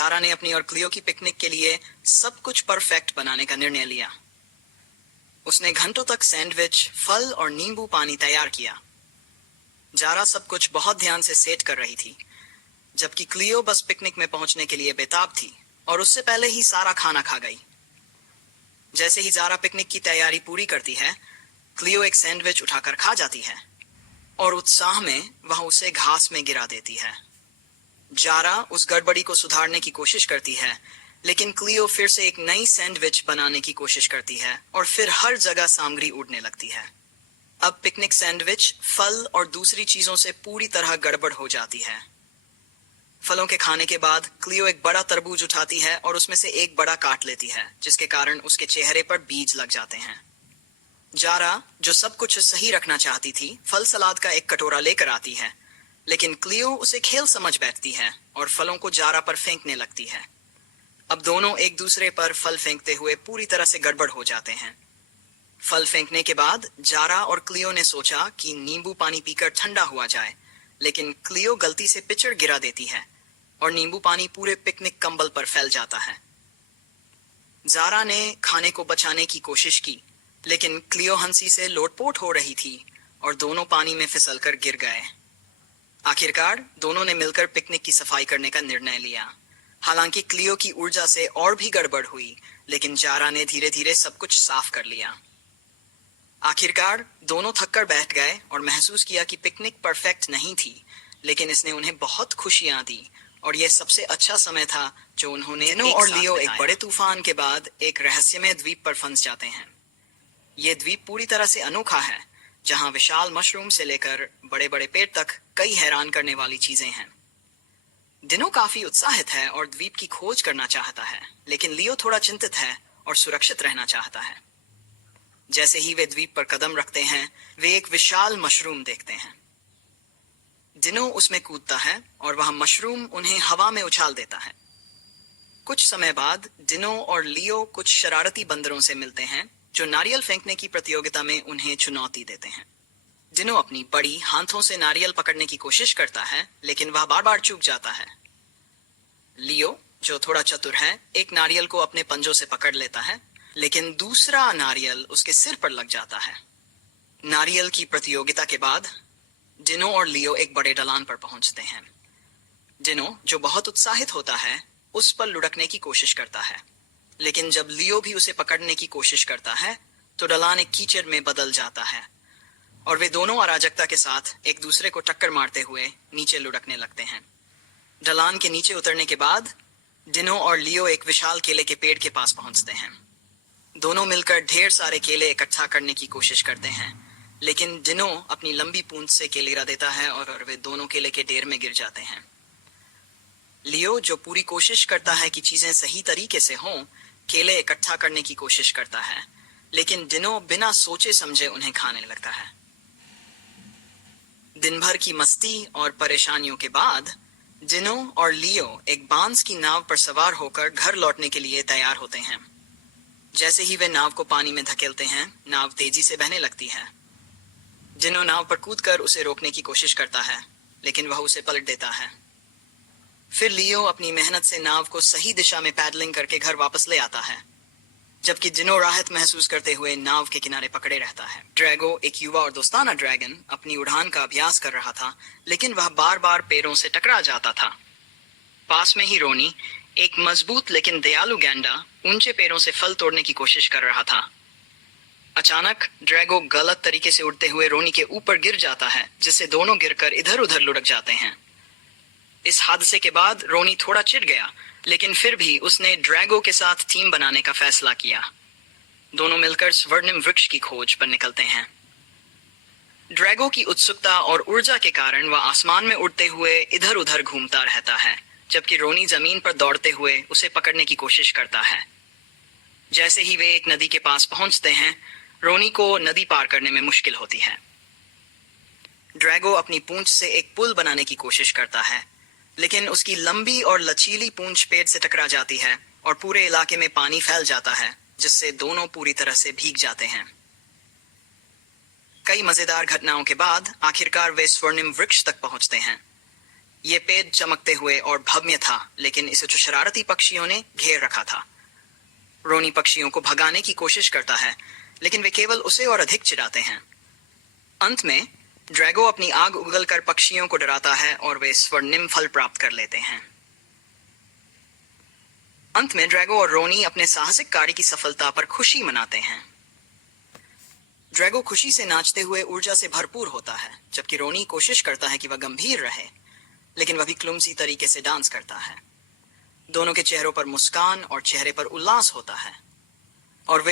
Zara ने अपनी और क्लियो की पिकनिक के लिए सब कुछ परफेक्ट बनाने का निर्णय लिया। उसने घंटों तक सैंडविच, फल और नींबू पानी तैयार किया। जारा सब कुछ बहुत ध्यान से सेट कर रही थी, जबकि क्लियो बस पिकनिक में पहुंचने के लिए बेताब थी और उससे पहले ही सारा खाना खा गई। जैसे ही जारा पिकनिक की तैयारी पूरी करती है, क्लियो एक सैंडविच उठाकर खा जाती है और उत्साह में वह उसे घास में गिरा देती है। जारा उस गड़बड़ी को सुधारने की कोशिश करती है, लेकिन क्लियो फिर से एक नई सैंडविच बनाने की कोशिश करती है और फिर हर जगह सामग्री उड़ने लगती है। अब पिकनिक सैंडविच, फल और दूसरी चीजों से पूरी तरह गड़बड़ हो जाती है। फलों के खाने के बाद क्लियो एक बड़ा तरबूज उठाती है और उसमें से एक बड़ा काट लेती है, जिसके कारण उसके चेहरे पर बीज लग जाते हैं। जारा, जो सब कुछ सही रखना चाहती थी, फल सलाद का एक कटोरा लेकर आती है, लेकिन क्लियो उसे खेल समझ बैठती है और फलों को जारा पर फेंकने लगती है। अब दोनों एक दूसरे पर फल फेंकते हुए पूरी तरह से गड़बड़ हो जाते हैं। फल फेंकने के बाद जारा और क्लियो ने सोचा कि नींबू पानी पीकर ठंडा हुआ जाए, लेकिन क्लियो गलती से पिचड़ गिरा देती है और नींबू पानी पूरे पिकनिक कंबल पर फैल जाता है। जारा ने खाने को बचाने की कोशिश की, लेकिन क्लियो हंसी से लोटपोट हो रही थी और दोनों पानी में फिसलकर गिर गए। आखिरकार दोनों ने मिलकर पिकनिक की सफाई करने का निर्णय लिया। हालांकि क्लियो की ऊर्जा से और भी गड़बड़ हुई, लेकिन जारा ने धीरे धीरे सब कुछ साफ कर लिया। आखिरकार दोनों थककर बैठ गए और महसूस किया कि पिकनिक परफेक्ट नहीं थी, लेकिन इसने उन्हें बहुत खुशियां दी और यह सबसे अच्छा समय था जो उन्होंने दिनो और लियो एक बड़े तूफान के बाद एक रहस्यमय द्वीप पर फंस जाते हैं। यह द्वीप पूरी तरह से अनोखा है, जहां विशाल मशरूम से लेकर बड़े बड़े पेड़ तक कई हैरान करने वाली चीजें हैं। दिनो काफी उत्साहित है और द्वीप की खोज करना चाहता है, लेकिन लियो थोड़ा चिंतित है और सुरक्षित रहना चाहता है। जैसे ही वे द्वीप पर कदम रखते हैं, वे एक विशाल मशरूम देखते हैं। दिनो उसमें कूदता है और वह मशरूम उन्हें हवा में उछाल देता है। कुछ समय बाद दिनो और लियो कुछ शरारती बंदरों से मिलते हैं, जो नारियल फेंकने की प्रतियोगिता में उन्हें चुनौती देते हैं। दिनो अपनी बड़ी हाथों से नारियल पकड़ने की कोशिश करता है, लेकिन वह बार बार चूक जाता है। लियो, जो थोड़ा चतुर है, एक नारियल को अपने पंजों से पकड़ लेता है, लेकिन दूसरा नारियल उसके सिर पर लग जाता है। नारियल की प्रतियोगिता के बाद दिनो और लियो एक बड़े ढलान पर पहुंचते हैं। दिनो, जो बहुत उत्साहित होता है, उस पर लुढ़कने की कोशिश करता है, लेकिन जब लियो भी उसे पकड़ने की कोशिश करता है, तो ढलान एक कीचड़ में बदल जाता है और वे दोनों अराजकता के साथ एक दूसरे को टक्कर मारते हुए नीचे लुढ़कने लगते हैं। ढलान के नीचे उतरने के बाद दिनो और लियो एक विशाल केले के पेड़ के पास पहुंचते हैं। दोनों मिलकर ढेर सारे केले इकट्ठा करने की कोशिश करते हैं, लेकिन दिनो अपनी लंबी पूंछ से केले गिरा देता है और वे दोनों केले के ढेर में गिर जाते हैं। लियो, जो पूरी कोशिश करता है कि चीजें सही तरीके से हों, केले इकट्ठा करने की कोशिश करता है, लेकिन दिनो बिना सोचे समझे उन्हें खाने लगता है। दिन भर की मस्ती और परेशानियों के बाद दिनो और लियो एक बांस की नाव पर सवार होकर घर लौटने के लिए तैयार होते हैं। जैसे ही वे नाव को पानी में धकेलते हैं, नाव तेजी से बहने लगती है। दिनो नाव पर कूदकर उसे रोकने की कोशिश करता है, लेकिन वह उसे पलट देता है। फिर लियो अपनी मेहनत से नाव को सही दिशा में पैडलिंग करके घर वापस ले आता है, जबकि दिनो राहत महसूस करते हुए नाव के किनारे पकड़े रहता है। ड्रैगो, एक युवा और दोस्ताना ड्रैगन, अपनी उड़ान का अभ्यास कर रहा था, लेकिन वह बार बार पेड़ों से टकरा जाता था। पास में ही रोनी, एक मजबूत लेकिन दयालु गैंडा, ऊंचे पेड़ों से फल तोड़ने की कोशिश कर रहा था। अचानक ड्रैगो गलत तरीके से उड़ते हुए रोनी के ऊपर गिर जाता है, जिससे दोनों गिरकर इधर उधर लुढ़क जाते हैं। इस हादसे के बाद रोनी थोड़ा चिढ़ गया, लेकिन फिर भी उसने ड्रैगो के साथ टीम बनाने का फैसला किया। दोनों मिलकर स्वर्णिम वृक्ष की खोज पर निकलते हैं। ड्रैगो की उत्सुकता और ऊर्जा के कारण वह आसमान में उड़ते हुए इधर उधर घूमता रहता है, जबकि रोनी जमीन पर दौड़ते हुए उसे पकड़ने की कोशिश करता है। जैसे ही वे एक नदी के पास पहुंचते हैं, रोनी को नदी पार करने में मुश्किल होती है। ड्रैगो अपनी पूंछ से एक पुल बनाने की कोशिश करता है, लेकिन उसकी लंबी और लचीली पूंछ पेड़ से टकरा जाती है और पूरे इलाके में पानी फैल जाता है, जिससे दोनों पूरी तरह से भीग जाते हैं। कई मजेदार घटनाओं के बाद आखिरकार वे स्वर्णिम वृक्ष तक पहुंचते हैं। ये पेड़ चमकते हुए और भव्य था, लेकिन इसे जो शरारती पक्षियों ने घेर रखा था। रोनी पक्षियों को भगाने की कोशिश करता है, लेकिन वे केवल उसे और अधिक चिढ़ाते हैं। अंत में ड्रैगो अपनी आग उगलकर पक्षियों को डराता है और वे स्वर्णिम फल प्राप्त कर लेते हैं। अंत में ड्रैगो और रोनी अपने साहसिक कार्य की सफलता पर खुशी मनाते हैं। ड्रैगो खुशी से नाचते हुए ऊर्जा से भरपूर होता है, जबकि रोनी कोशिश करता है कि वह गंभीर रहे, लेकिन वह भी क्लुमसी तरीके से डांस करता है। दोनों के चेहरों पर मुस्कान और चेहरे पर उल्लास होता है और वे